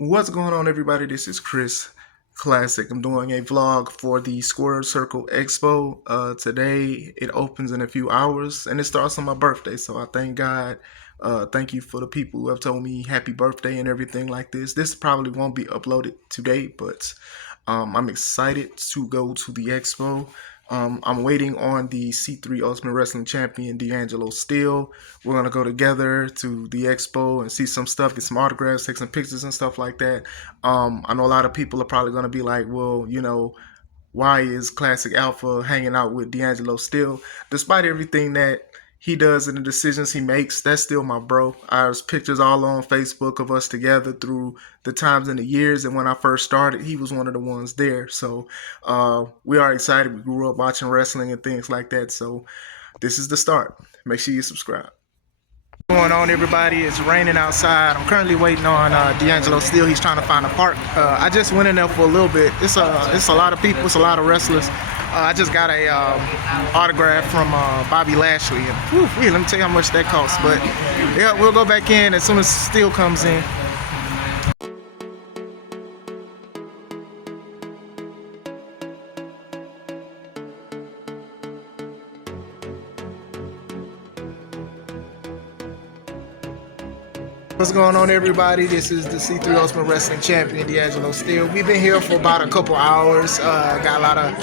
What's going on, everybody? This is Chris Classic. I'm doing a vlog for the Square Circle Expo. Today it opens in a few hours and it starts on my birthday. So I thank God. Thank you for the people who have told me happy birthday and everything like this. This probably won't be uploaded today, but I'm excited to go to the expo. I'm waiting on the C3 Ultimate Wrestling Champion, D'Angelo Steele. We're going to go together to the expo and see some stuff, get some autographs, take some pictures and stuff like that. I know a lot of people are probably going to be like, well, why is Classic Alpha hanging out with D'Angelo Steele? Despite everything that he does and the decisions he makes, that's still my bro. There's pictures all on Facebook of us together through the times and the years, and when I first started, he was one of the ones there. So we are excited. We grew up watching wrestling and things like that, so this is the start. Make sure you subscribe. What's going on, everybody? It's raining outside. I'm currently waiting on D'Angelo Steele. He's trying to find a park. I just went in there for a little bit. It's a lot of people. It's a lot of wrestlers. I just got a autograph from Bobby Lashley. And let me tell you how much that costs. But yeah, we'll go back in as soon as Steele comes in. What's going on, everybody? This is the C3 Ultimate Wrestling Champion, D'Angelo Steele. We've been here for about a couple hours. Got a lot of,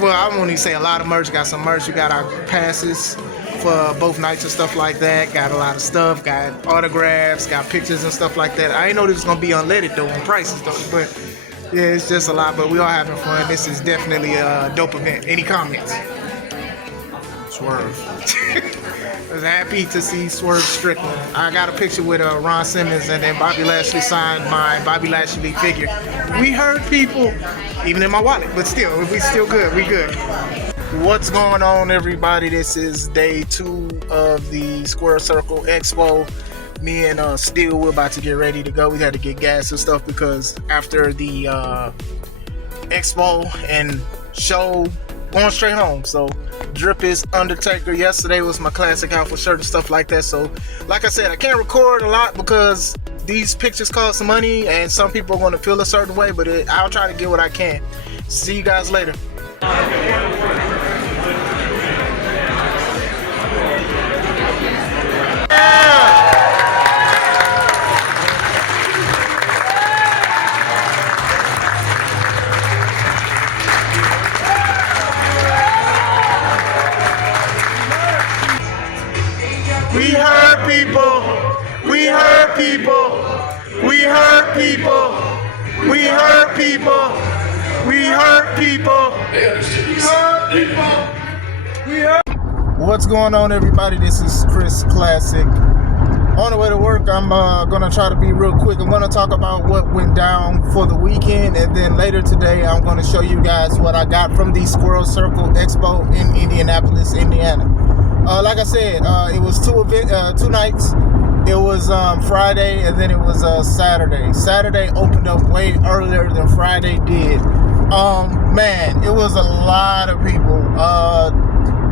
well, I won't even say a lot of merch. Got some merch. We got our passes for both nights and stuff like that. Got a lot of stuff. Got autographs. Got pictures and stuff like that. I didn't know this was going to be unleaded, though, on prices, though. But, yeah, it's just a lot. But we are having fun. This is definitely a dope event. Any comments? Swerve. I was happy to see Swerve Strickland. I got a picture with Ron Simmons, and then Bobby Lashley signed my Bobby Lashley figure. We heard people, even in my wallet, but still, we still good. We good. What's going on, everybody? This is day 2 of the Square Circle Expo. Me and Steele, we're about to get ready to go. We had to get gas and stuff because after the expo and show, going straight home. So drip is Undertaker. Yesterday was my Classic Alpha shirt and stuff like that. So like I said, I can't record a lot because these pictures cost some money and some people are going to feel a certain way, but I'll try to get what I can. See you guys later. We hurt people. We hurt people. We hurt people. We hurt people. We hurt people. We hurt people. We hurt. What's going on, everybody? This is Chris Classic. On the way to work, I'm gonna try to be real quick. I'm gonna talk about what went down for the weekend, and then later today, I'm gonna show you guys what I got from the Square Circle Expo in Indianapolis, Indiana. Like I said, it was two nights. It was Friday and then it was Saturday. Saturday opened up way earlier than Friday did. Man, it was a lot of people.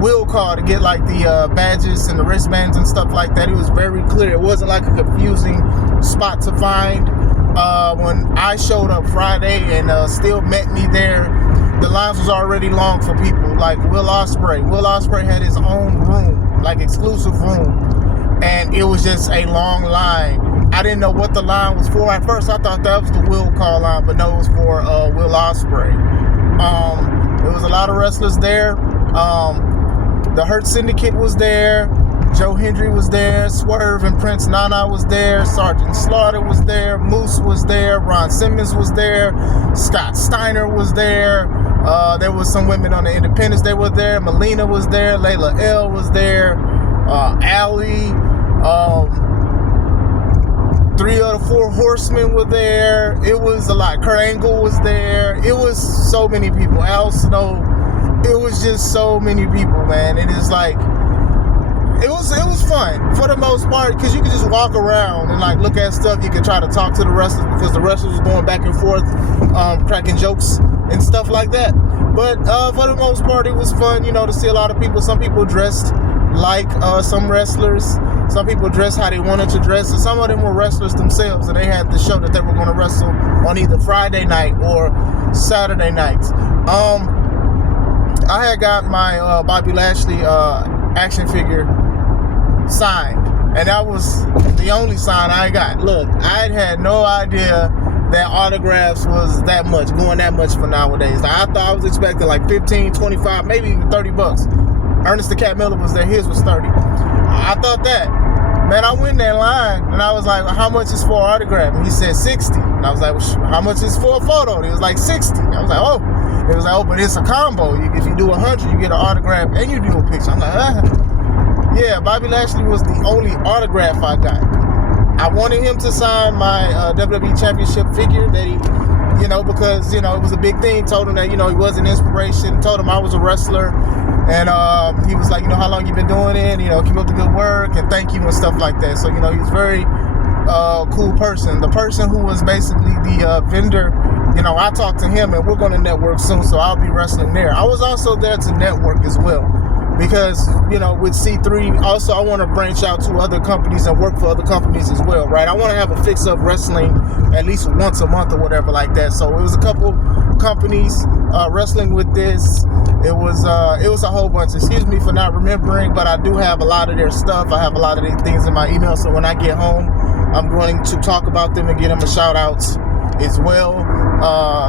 Will call to get like the badges and the wristbands and stuff like that. It was very clear. It wasn't like a confusing spot to find. When I showed up Friday and Steele met me there, the lines was already long for people like Will Ospreay. Will Ospreay had his own room, like exclusive room, and it was just a long line. I didn't know what the line was for. At first, I thought that was the Will call line, but no, it was for Will Ospreay. There was a lot of wrestlers there. The Hurt Syndicate was there. Joe Hendry was there. Swerve and Prince Nana was there. Sergeant Slaughter was there. Moose was there. Ron Simmons was there. Scott Steiner was there. There was some women on the Independence. They were there. Melina was there. Layla L was there. Allie. 3 of the 4 Horsemen were there. It was a lot. Kurt Angle was there. It was so many people. Al Snow. It was just so many people, man. It is like, it was fun for the most part because you could just walk around and like look at stuff. You could try to talk to the wrestlers because the wrestlers was going back and forth, cracking jokes and stuff like that. But for the most part, it was fun, to see a lot of people. Some people dressed like some wrestlers. Some people dress how they wanted to dress, and some of them were wrestlers themselves, and they had the show that they were going to wrestle on either Friday night or Saturday nights. I had got my Bobby Lashley action figure signed, and that was the only sign I got. Look, I had no idea that autographs was that much, going that much for nowadays. Like, I thought I was expecting like 15, 25, maybe even $30. Ernest the Cat Miller was there, his was 30. I thought that. Man, I went in that line and I was like, how much is for an autograph? And he said 60. And I was like, well, how much is for a photo? And he was like 60. I was like, oh. It was like, oh, but it's a combo. If you do 100, you get an autograph and you do a picture. I'm like, Yeah, Bobby Lashley was the only autograph I got. I wanted him to sign my WWE Championship figure that he, because, it was a big thing. Told him that, he was an inspiration. Told him I was a wrestler. And he was like, how long you been doing it? Keep up the good work and thank you and stuff like that. So, he was very cool person. The person who was basically the vendor, I talked to him and we're going to network soon. So I'll be wrestling there. I was also there to network as well. Because, with C3, also I want to branch out to other companies and work for other companies as well, right? I want to have a fix-up wrestling at least once a month or whatever like that. So it was a couple companies wrestling with this. It was a whole bunch. Excuse me for not remembering, but I do have a lot of their stuff. I have a lot of their things in my email. So when I get home, I'm going to talk about them and give them a shout-out as well.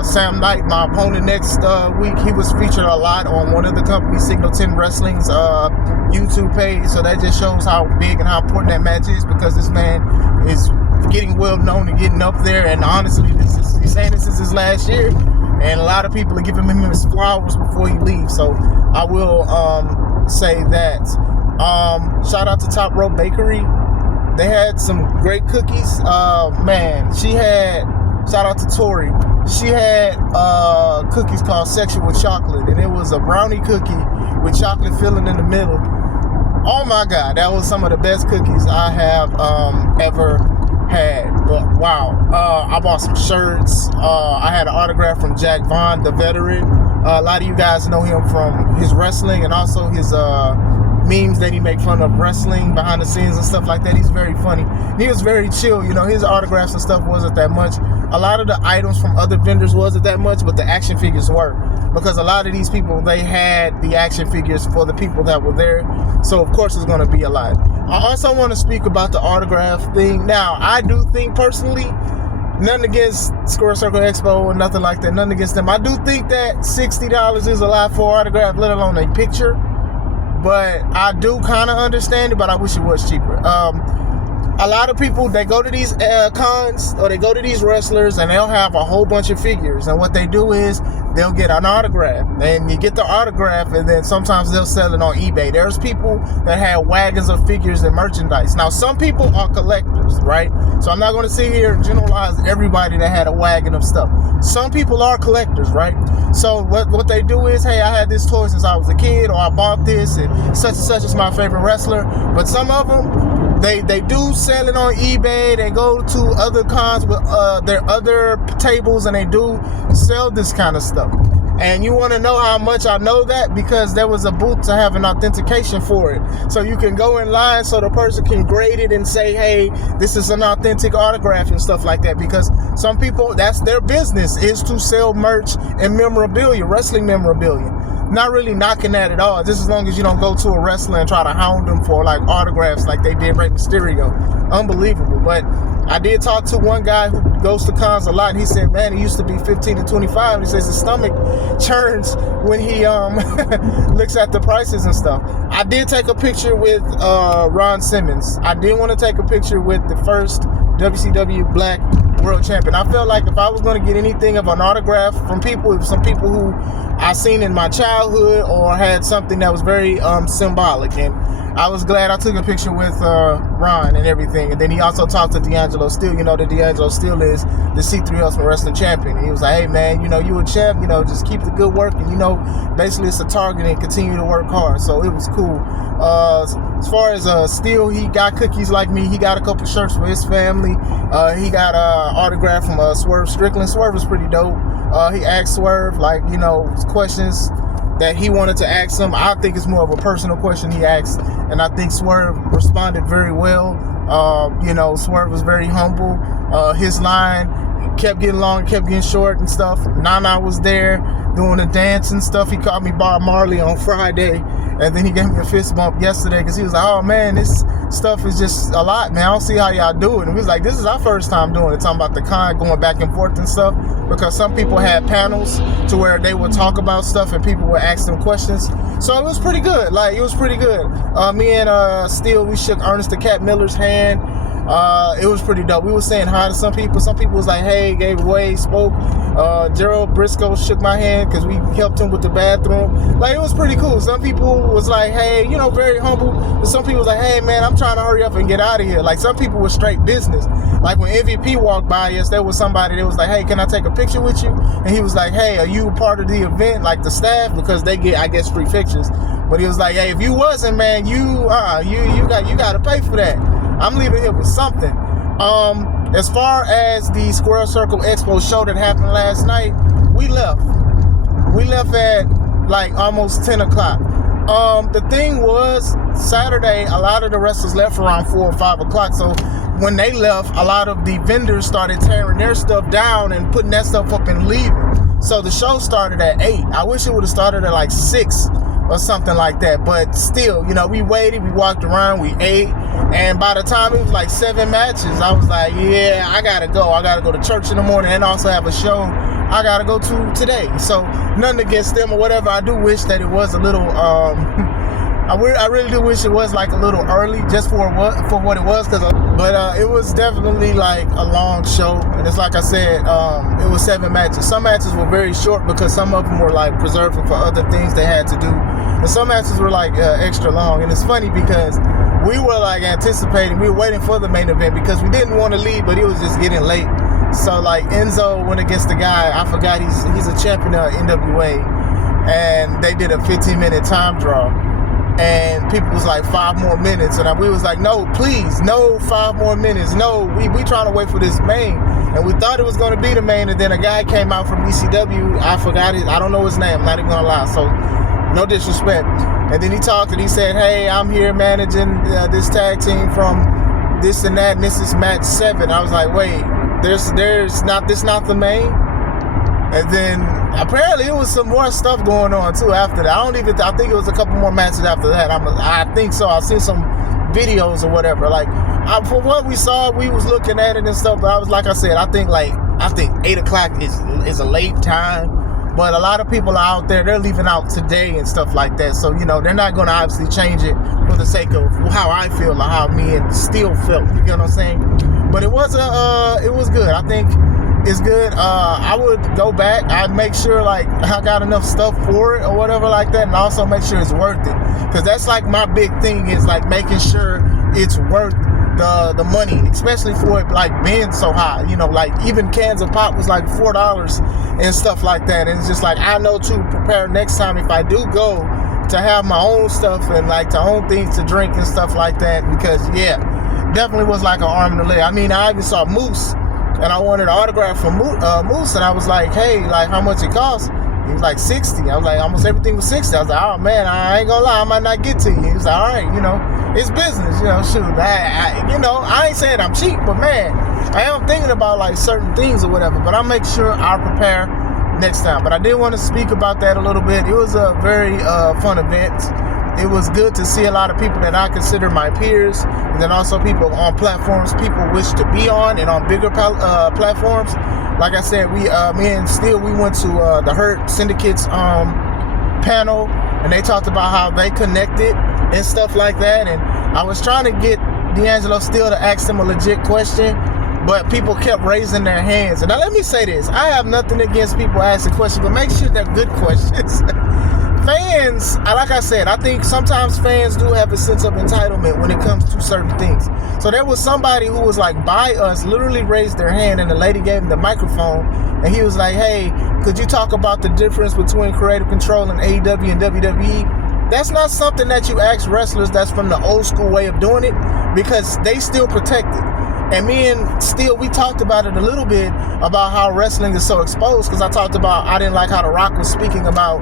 Sam Knight, my opponent next week, he was featured a lot on one of the companies, Signal 10 Wrestling's YouTube page. So that just shows how big and how important that match is, because this man is getting well known and getting up there. And honestly, he's saying this is his last year, and a lot of people are giving him his flowers before he leaves. So I will say that. Shout out to Top Rope Bakery. They had some great cookies. Shout out to Tori. She had cookies called Sexual Chocolate, and it was a brownie cookie with chocolate filling in the middle. Oh my God, that was some of the best cookies I have ever had. But wow, I bought some shirts. I had an autograph from Jack Vaughn, the veteran. A lot of you guys know him from his wrestling and also his memes that he make fun of wrestling behind the scenes and stuff like that. He's very funny. He was very chill. His autographs and stuff wasn't that much. A lot of the items from other vendors wasn't that much, but the action figures were, because a lot of these people, they had the action figures for the people that were there. So of course it's going to be a lot. I also want to speak about the autograph thing. Now, I do think personally, nothing against Square Circle Expo or nothing like that, nothing against them. I do think that $60 is a lot for an autograph, let alone a picture. But I do kind of understand it, but I wish it was cheaper. A lot of people, they go to these cons or they go to these wrestlers and they'll have a whole bunch of figures. And what they do is they'll get an autograph. And you get the autograph and then sometimes they'll sell it on eBay. There's people that have wagons of figures and merchandise. Now, some people are collectors, right? So I'm not going to sit here and generalize everybody that had a wagon of stuff. Some people are collectors, right? So what they do is, hey, I had this toy since I was a kid, or I bought this and such is my favorite wrestler. But some of them, they do sell it on eBay. They go to other cons with their other tables and they do sell this kind of stuff. And you want to know how much I know that? Because there was a booth to have an authentication for it. So you can go in line so the person can grade it and say, hey, this is an authentic autograph and stuff like that. Because some people, that's their business, is to sell merch and memorabilia, wrestling memorabilia. Not really knocking that at all, just as long as you don't go to a wrestler and try to hound them for like autographs like they did Rey Mysterio. Unbelievable. But I did talk to one guy who goes to cons a lot, and he said, man, it used to be 15 to 25. He says his stomach churns when he looks at the prices and stuff. I did take a picture with Ron Simmons. I did want to take a picture with the first WCW Black World Champion. I felt like if I was going to get anything of an autograph from people, some people who I seen in my childhood or had something that was very symbolic, and I was glad I took a picture with Ron and everything. And then he also talked to D'Angelo Steele. That D'Angelo Steele is the C3 Ultimate Wrestling Champion. And he was like, hey man, you a champ, just keep the good work, and basically it's a target and continue to work hard. So it was cool. As far as Steele, he got cookies like me. He got a couple shirts for his family. He got an autograph from Swerve Strickland. Swerve was pretty dope. He asked Swerve questions that he wanted to ask him. I think it's more of a personal question he asked, and I think Swerve responded very well. Swerve was very humble. His line kept getting long, kept getting short and stuff. Nana was there doing the dance and stuff. He called me Bob Marley on Friday, and then he gave me a fist bump yesterday because he was like, oh man, this stuff is just a lot, man. I don't see how y'all do it. And we was like, this is our first time doing it, talking about the con going back and forth and stuff, because some people had panels to where they would talk about stuff and people would ask them questions. So it was pretty good. Like, it was pretty good. Me and Steele, we shook Ernest the Cat Miller's hand. It was pretty dope. We were saying hi to some people. Some people was like, hey, gave away, spoke. Gerald Briscoe shook my hand because we helped him with the bathroom. Like, it was pretty cool. Some people was like, hey, very humble. But some people was like, hey, man, I'm trying to hurry up and get out of here. Like, some people were straight business. Like, when MVP walked by us, there was somebody that was like, hey, can I take a picture with you? And he was like, hey, are you part of the event, like the staff? Because they get, I guess, free pictures. But he was like, hey, if you wasn't, man, you got to pay for that. I'm leaving here with something. As far as the Square Circle Expo show that happened last night, we left. We left at like almost 10 o'clock. The thing was, Saturday, a lot of the wrestlers left around 4 or 5 o'clock. So when they left, a lot of the vendors started tearing their stuff down and putting that stuff up and leaving. So the show started at 8. I wish it would have started at like 6 or something like that. But still, we waited, we walked around, we ate. And by the time it was like 7 matches, I was like, yeah, I gotta go. I gotta go to church in the morning and also have a show I gotta go to today. So nothing against them or whatever. I do wish that it was a little, I really do wish it was like a little early just for what it was. But it was definitely like a long show. And it's like I said, it was 7 matches. Some matches were very short because some of them were like preserving for other things they had to do. And some matches were like extra long. And it's funny because we were like anticipating, we were waiting for the main event because we didn't want to leave, but it was just getting late. So like Enzo went against the guy, I forgot he's a champion of NWA, and they did a 15-minute time draw. And people was like 5 more minutes, and we was like, no, please, no 5 more minutes, no, we trying to wait for this main. And we thought it was going to be the main, and then a guy came out from ECW, I forgot it, I don't know his name, I'm not even gonna lie, so no disrespect. And then he talked and he said, hey, I'm here managing this tag team from this and that, and this is match 7. I was like, wait, there's not the main? And then apparently it was some more stuff going on too after that. I think it was a couple more matches after that. I think so. I've seen some videos or whatever. Like, for what we saw, we was looking at it and stuff. But I was, like I said, I think 8 o'clock is a late time. But a lot of people are out there, they're leaving out today and stuff like that. So, they're not going to obviously change it for the sake of how I feel or how me and Steel felt. You get what I'm saying? But it was good. I think it's good. I would go back. I'd make sure like I got enough stuff for it or whatever like that, and also make sure it's worth it. Because that's like my big thing is like making sure it's worth the money, especially for it like being so high. Like even cans of pop was like $4 and stuff like that. And it's just like I know to prepare next time if I do go to have my own stuff and like to own things to drink and stuff like that. Because definitely was like an arm and a leg. I mean, I even saw Moose. And I wanted an autograph from Moose, and I was like, hey, like, how much it costs? He was like 60. I was like, almost everything was 60. I was like, oh, man, I ain't gonna lie, I might not get to you. He was like, all right, it's business, shoot. I ain't saying I'm cheap, but, man, I am thinking about, like, certain things or whatever, but I'll make sure I'll prepare next time. But I did want to speak about that a little bit. It was a very fun event. It was good to see a lot of people that I consider my peers, and then also people on platforms people wish to be on and on bigger platforms. Like I said, me and Steel, we went to the Hurt Syndicate's panel, and they talked about how they connected and stuff like that. And I was trying to get D'Angelo Steel to ask them a legit question, but people kept raising their hands. And now let me say this, I have nothing against people asking questions, but make sure they're good questions. Fans, like I said, I think sometimes fans do have a sense of entitlement when it comes to certain things. So there was somebody who was like by us, literally raised their hand, and the lady gave him the microphone, and he was like, hey, could you talk about the difference between Creative Control and AEW and WWE? That's not something that you ask wrestlers that's from the old school way of doing it, because they still protect it. And me and Steel, we talked about it a little bit about how wrestling is so exposed, because I talked about I didn't like how The Rock was speaking about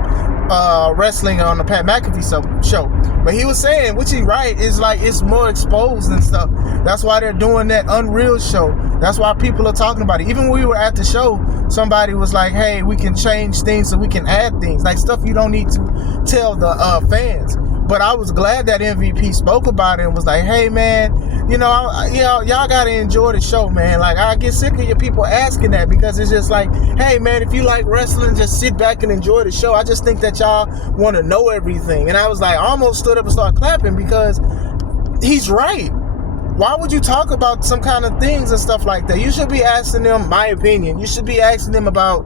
wrestling on the Pat McAfee show. But he was saying, which he's right, is like it's more exposed and stuff. That's why they're doing that Unreal show. That's why people are talking about it. Even when we were at the show, somebody was like, hey, we can change things so we can add things. Like stuff you don't need to tell the fans. But I was glad that MVP spoke about it and was like, hey, man, y'all got to enjoy the show, man. Like, I get sick of your people asking that, because it's just like, hey, man, if you like wrestling, just sit back and enjoy the show. I just think that y'all want to know everything. And I was like, I almost stood up and started clapping, because he's right. Why would you talk about some kind of things and stuff like that? You should be asking them, my opinion, you should be asking them about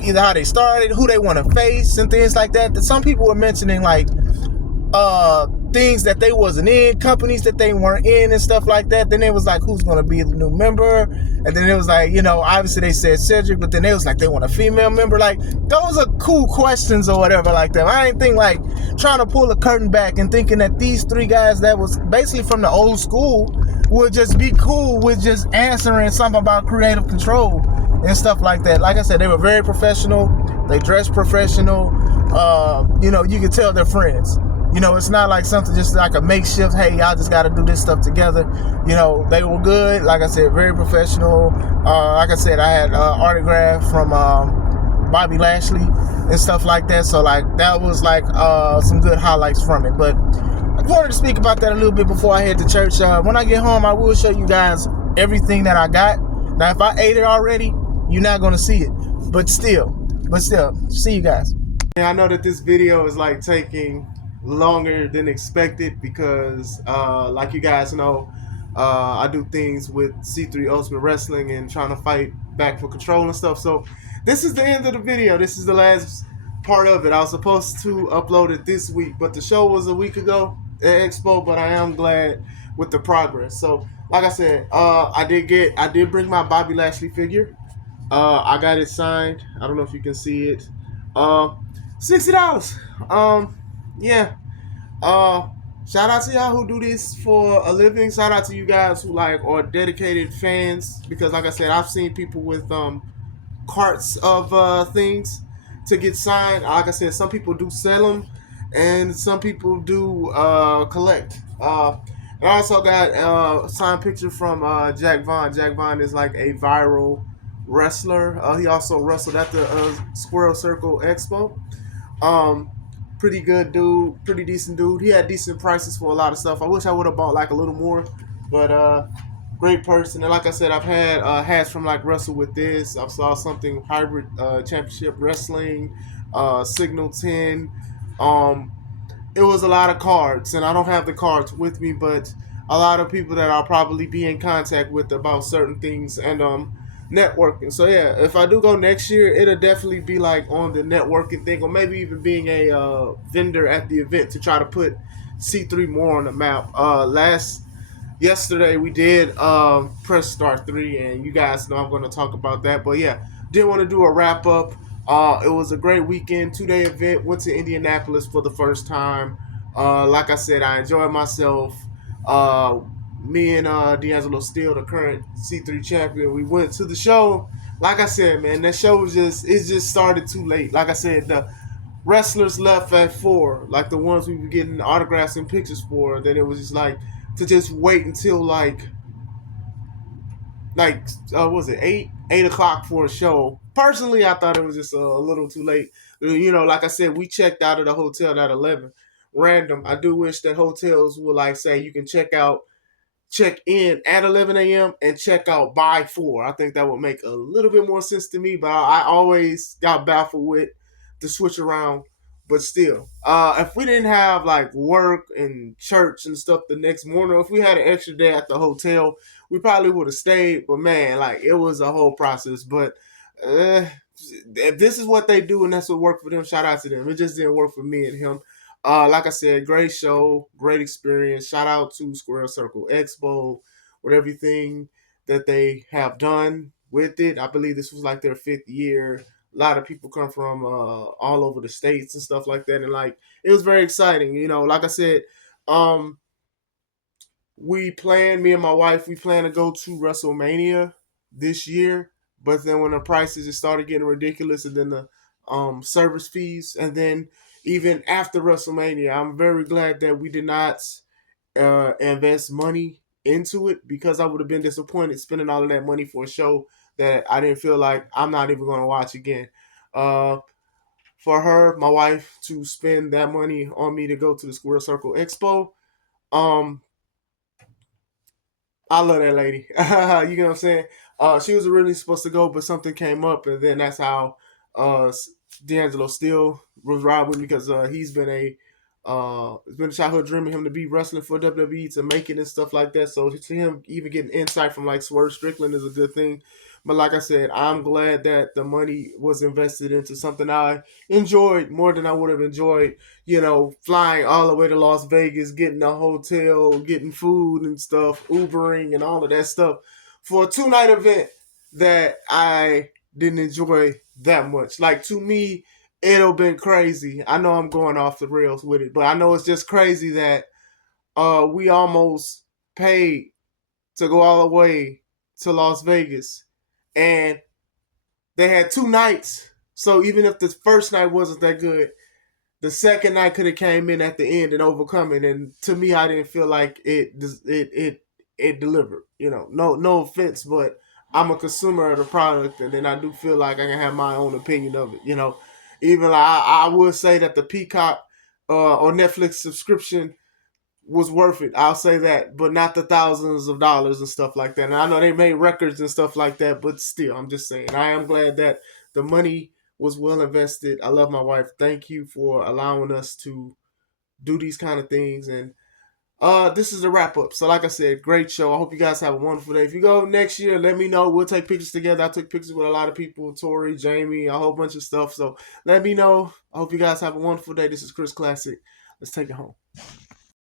either how they started, who they want to face, and things like that. That some people were mentioning, like, things that they wasn't in, companies that they weren't in and stuff like that. Then it was like, who's going to be the new member? And then it was like, obviously they said Cedric, but then it was like they want a female member. Like, those are cool questions or whatever like that. I ain't think like trying to pull the curtain back and thinking that these three guys that was basically from the old school would just be cool with just answering something about creative control and stuff like that. Like I said, they were very professional. They dressed professional. You could tell they're friends. It's not like something just like a makeshift, hey, y'all just got to do this stuff together. They were good. Like I said, very professional. Like I said, I had autograph from Bobby Lashley and stuff like that. So, like, that was, like, some good highlights from it. But I wanted to speak about that a little bit before I head to church. When I get home, I will show you guys everything that I got. Now, if I ate it already, you're not going to see it. But still, see you guys. Yeah, I know that this video is, like, taking longer than expected because like you guys know, I do things with C3 Ultimate Wrestling and trying to fight back for control and stuff. So this is the end of the video. This is the last part of it. I was supposed to upload it this week, but the show was a week ago at Expo, but I am glad with the progress. So like I said, I did bring my Bobby Lashley figure. I got it signed. I don't know if you can see it. $60. Yeah. Shout out to y'all who do this for a living. Shout out to you guys who are dedicated fans, because like I said, I've seen people with carts of things to get signed. Like I said, some people do sell them and some people do collect. I also got a signed picture from Jack Vaughn. Jack Vaughn is like a viral wrestler. He also wrestled at the Squirrel Circle Expo. Pretty good dude, pretty decent dude. He had decent prices for a lot of stuff. I wish I would have bought like a little more, but great person. And like I said, I've had hats from like Wrestle With This. I saw something Hybrid Championship Wrestling, Signal 10. It was a lot of cards, and I don't have the cards with me, but a lot of people that I'll probably be in contact with about certain things and networking. So yeah, if I do go next year, it'll definitely be like on the networking thing, or maybe even being a vendor at the event to try to put C3 more on the map. Yesterday we did press start 3, and you guys know I'm going to talk about that. But yeah, did want to do a wrap up. It was a great weekend, 2-day event. Went to Indianapolis for the first time. Like I said, I enjoyed myself. Me and D'Angelo Steele, the current C3 champion, we went to the show. Like I said, man, that show was it just started too late. Like I said, the wrestlers left at 4, like the ones we were getting autographs and pictures for. Then it was just like to just wait until like what was it, 8 o'clock for a show. Personally, I thought it was just a little too late. Like I said, we checked out of the hotel at 11. Random. I do wish that hotels would like say you can check in at 11 a.m. and check out by 4. I think that would make a little bit more sense to me, but I always got baffled with the switch around. But still, if we didn't have like work and church and stuff the next morning, if we had an extra day at the hotel, we probably would have stayed. But man, like, it was a whole process. But if this is what they do and that's what worked for them, shout out to them. It just didn't work for me and him. Like I said, great show, great experience. Shout out to Square Circle Expo with everything that they have done with it. I believe this was like their 5th year. A lot of people come from all over the states and stuff like that, and like it was very exciting. Like I said, me and my wife, we plan to go to WrestleMania this year. But then when the prices just started getting ridiculous, and then the service fees, and then even after WrestleMania, I'm very glad that we did not invest money into it, because I would have been disappointed spending all of that money for a show that I didn't feel like I'm not even going to watch again. Uh, for her, my wife, to spend that money on me to go to the Square Circle Expo, um, I love that lady. You know what I'm saying? She was originally supposed to go, but something came up, and then that's how uh, D'Angelo still was riding with me, because it's been a childhood dream of him to be wrestling for WWE, to make it and stuff like that. So to him even getting insight from like Swerve Strickland is a good thing. But like I said, I'm glad that the money was invested into something I enjoyed more than I would have enjoyed, flying all the way to Las Vegas, getting a hotel, getting food and stuff, Ubering and all of that stuff for a 2-night event that I didn't enjoy that much. Like, to me, it'll been crazy. I know I'm going off the rails with it, but I know it's just crazy that we almost paid to go all the way to Las Vegas, and they had 2 nights. So even if the first night wasn't that good, the second night could have came in at the end and overcome it. And to me, I didn't feel like it delivered. No offense, but I'm a consumer of the product, and then I do feel like I can have my own opinion of it. Even like, I would say that the Peacock or Netflix subscription was worth it. I'll say that, but not the thousands of dollars and stuff like that. And I know they made records and stuff like that, but still, I'm just saying, I am glad that the money was well invested. I love my wife. Thank you for allowing us to do these kind of things. And this is a wrap up. So like I said, great show. I hope you guys have a wonderful day. If you go next year, let me know. We'll take pictures together. I took pictures with a lot of people, Tori, Jamie, a whole bunch of stuff. So let me know. I hope you guys have a wonderful day. This is Chris Classic. Let's take it home.